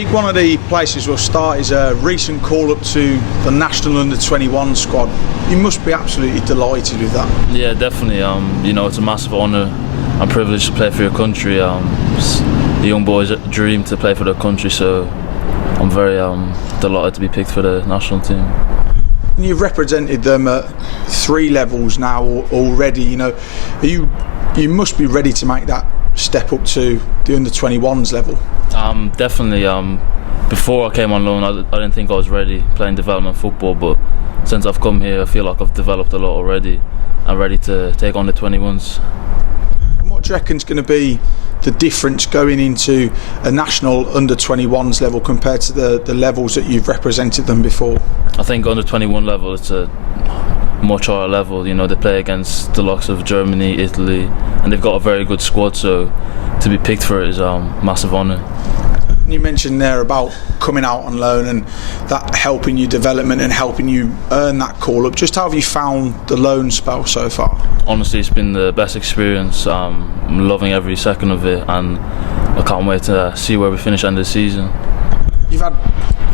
Tyreik, one of the places we'll start is a recent call-up to the national under-21 squad. You must be absolutely delighted with that. Yeah, definitely. It's a massive honour and privilege to play for your country. It's a young boy's dream to play for their country, so I'm very delighted to be picked for the national team. And you've represented them at 3 levels now already. You must be ready to make that step up to the under-21s level. Definitely. Before I came on loan, I didn't think I was ready playing development football, but since I've come here, I feel like I've developed a lot already. I'm ready to take on the 21s. And what do you reckon's going to be the difference going into a national under-21s level compared to the levels that you've represented them before? I think under-21 level, it's a much higher level. They play against the likes of Germany, Italy, and they've got a very good squad, so to be picked for it is a massive honour. You mentioned there about coming out on loan and that helping your development and helping you earn that call-up. Just how have you found the loan spell so far? Honestly, it's been the best experience. I'm loving every second of it, and I can't wait to see where we finish end of the season. You've had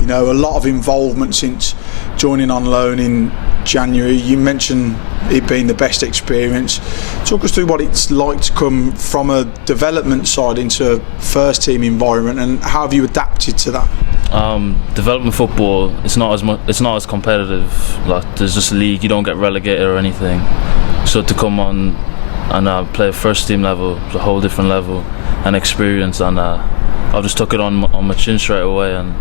a lot of involvement since joining on loan in January. You mentioned it being the best experience. Talk us through what it's like to come from a development side into a first team environment, and how have you adapted to that? Development football, it's not as competitive. Like, there's just a league, you don't get relegated or anything. So to come on and play first team level, it's a whole different level and experience, and I've just took it on my chin straight away, and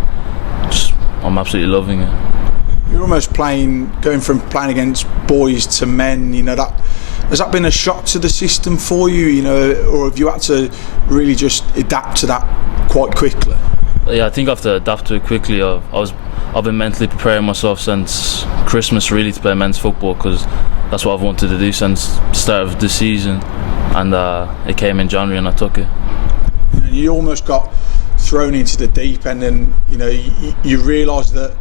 I'm absolutely loving it. You're almost going from playing against boys to men. Has that been a shock to the system for you? Or have you had to really just adapt to that quite quickly? Yeah, I think I have to adapt to it quickly. I've been mentally preparing myself since Christmas really to play men's football, because that's what I've wanted to do since the start of the season, and it came in January and I took it. You almost got thrown into the deep end, and you realise that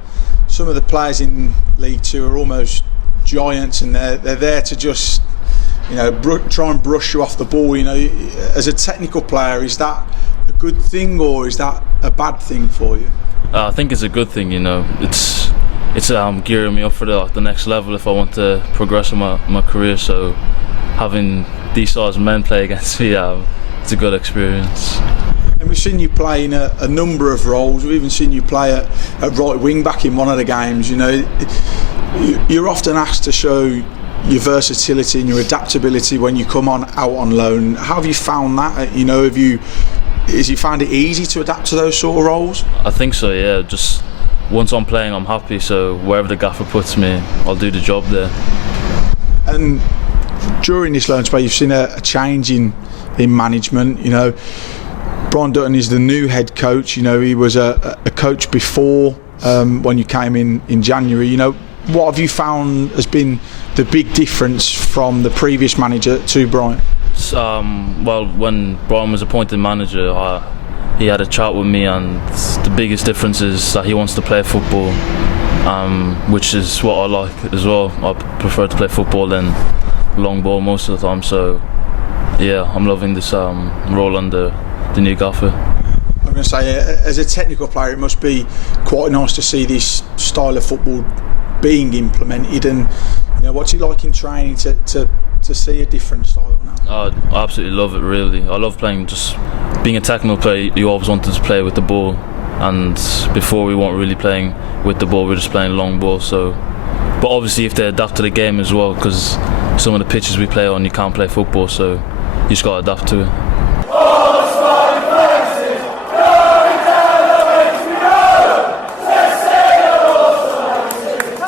some of the players in League 2 are almost giants, and they're there to just try and brush you off the ball. As a technical player, is that a good thing or is that a bad thing for you? I think it's a good thing. It's gearing me up for the next level if I want to progress in my career. So having these size men play against me, it's a good experience. And we've seen you play in a number of roles. We've even seen you play at right wing back in one of the games. You're often asked to show your versatility and your adaptability when you come out on loan. How have you found that? Have you found it easy to adapt to those sort of roles? I think so, yeah. Just once I'm playing, I'm happy. So wherever the gaffer puts me, I'll do the job there. And during this loan spell, you've seen a change in management. Brian Dutton is the new head coach. He was a coach before when you came in January. What have you found has been the big difference from the previous manager to Brian? Well, when Brian was appointed manager, he had a chat with me, and the biggest difference is that he wants to play football, which is what I like as well. I prefer to play football than long ball most of the time. So yeah, I'm loving this role under the new gaffer. I'm going to say, as a technical player, it must be quite nice to see this style of football being implemented. And what's it like in training to see a different style now? I absolutely love it. Really, I love playing. Just being a technical player, you always wanted to play with the ball, and before we weren't really playing with the ball, we were just playing long ball. So, but obviously, if they adapt to the game as well, because some of the pitches we play on, you can't play football, so you just got to adapt to it.